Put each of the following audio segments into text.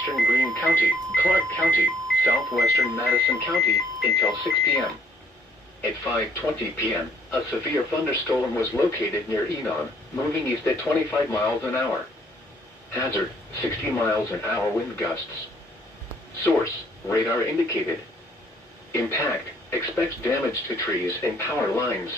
southeastern Greene County, Clark County, southwestern Madison County, until 6 p.m. At 5:20 p.m., a severe thunderstorm was located near Enon, moving east at 25 miles an hour. Hazard, 60 miles an hour wind gusts. Source, radar indicated. Impact, expects damage to trees and power lines.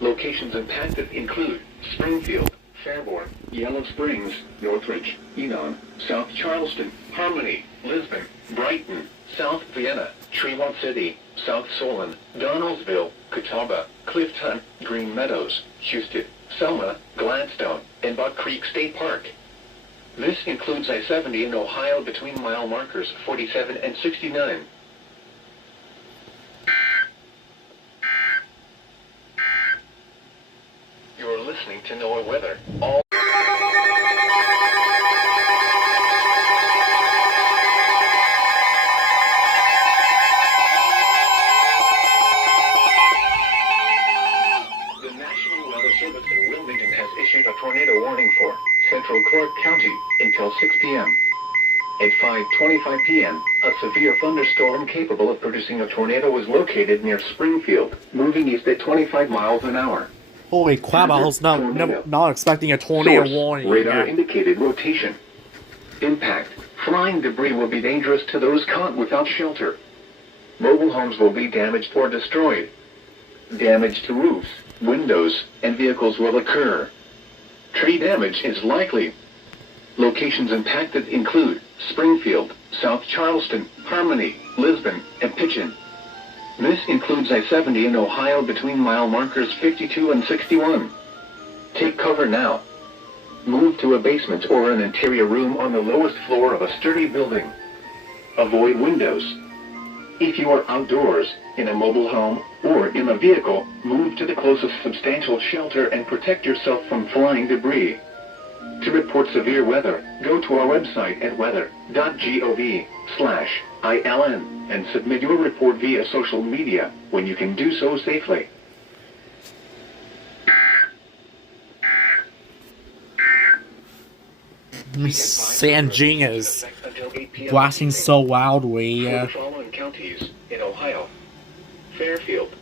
Locations impacted include Springfield, Fairborn, Yellow Springs, Northridge, Enon, South Charleston, Harmony, Lisbon, Brighton, South Vienna, Tremont City, South Solon, Donaldsville, Catawba, Clifton, Green Meadows, Houston, Selma, Gladstone, and Buck Creek State Park. This includes I-70 in Ohio between mile markers 47 and 69. You're listening to NOAA Weather. The National Weather Service in Wilmington has issued a tornado warning for central Clark County until 6 p.m. At 5:25 p.m., a severe thunderstorm capable of producing a tornado was located near Springfield, moving east at 25 miles an hour. Holy crap, I was not expecting a tornado warning. Radar indicated rotation. Impact. Flying debris will be dangerous to those caught without shelter. Mobile homes will be damaged or destroyed. Damage to roofs, windows, and vehicles will occur. Tree damage is likely. Locations impacted include Springfield, South Charleston, Harmony, Lisbon, and Pitchen. This includes I-70 in Ohio between mile markers 52 and 61. Take cover now. Move to a basement or an interior room on the lowest floor of a sturdy building. Avoid windows. If you are outdoors, in a mobile home, or in a vehicle, move to the closest substantial shelter and protect yourself from flying debris. To report severe weather, go to our website at weather.gov/ILN and submit your report via social media when you can do so safely. Sanjing is blasting so wildly. For the following counties in Ohio: Fairfield.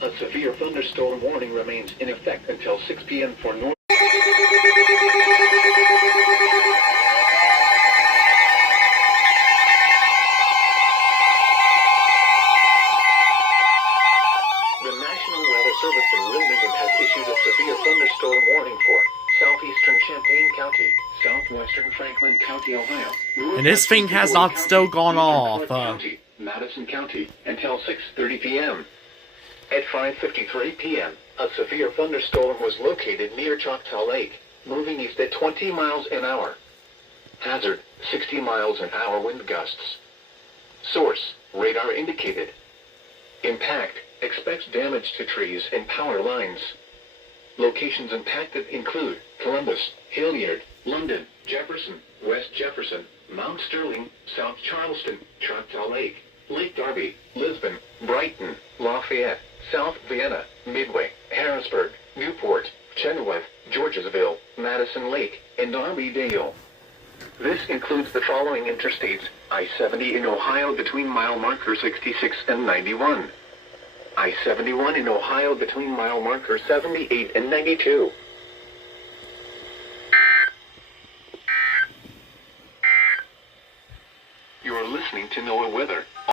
A severe thunderstorm warning remains in effect until 6 p.m. for North. The National Weather Service in Wilmington has issued a severe thunderstorm warning for southeastern Champaign County, southwestern Franklin County, Ohio. And this thing has not still gone off. County, Madison County, until 6:30 p.m. At 5:53 p.m., a severe thunderstorm was located near Choctaw Lake, moving east at 20 miles an hour. Hazard, 60 miles an hour wind gusts. Source, radar indicated. Impact, expects damage to trees and power lines. Locations impacted include Columbus, Hilliard, London, Jefferson, West Jefferson, Mount Sterling, South Charleston, Choctaw Lake, Lake Darby, Lisbon, Brighton, Lafayette, South Vienna, Midway, Harrisburg, Newport, Chenoweth, Georgesville, Madison Lake, and Armydale. This includes the following interstates: I-70 in Ohio between mile marker 66 and 91. I-71 in Ohio between mile marker 78 and 92. You're listening to NOAA Weather.